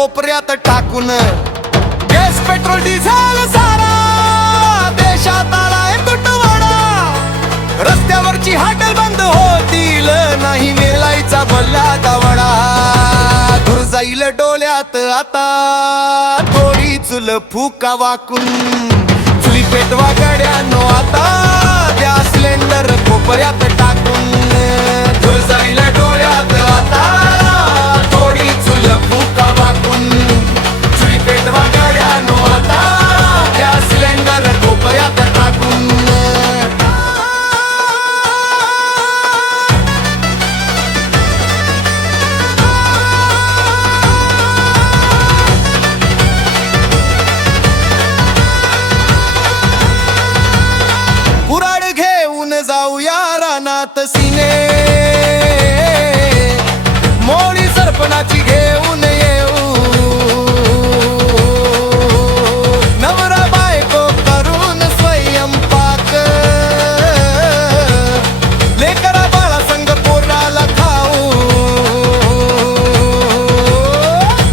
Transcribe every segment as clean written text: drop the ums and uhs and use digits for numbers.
कोपऱ्यात टाकून gas petrol diesel सारा देशात आलाय तुटवडा रस्त्यावरची हॉटेल बंद होतील नाही मेलायचा भल्ला दवडा धूर जाईल डोळ्यात आता थोडी चुल फुका वाकून चुली पेटवा गड्यानो आता त्या सिलेंडर कोपऱ्यात टाकून धूर जाईल डोळ्यात आता थोडी चुल फुका वाकून चुली पेटवा गड्यानो आता त्या सिलेंडर कोपऱ्यात टाकून जाऊया रानात सिने मोळी सरपणाची घेऊन येऊ नवरा बायको करून स्वयंपाक लेकरा बाळा संग पोराला खाऊ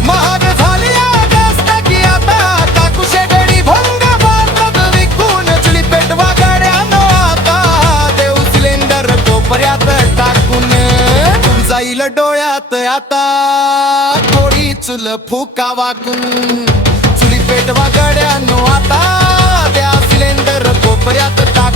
महाग झाली आगस्त की आता काकू शेगडी भंग बांधत विकून चुली पेटवा गड्यानो कोपऱ्यात टाकून जाईल डोळ्यात आता थोडी चुल फुका वाकून चुली पेटवा गड्यानो आता त्या सिलेंडर कोपऱ्यात टाकून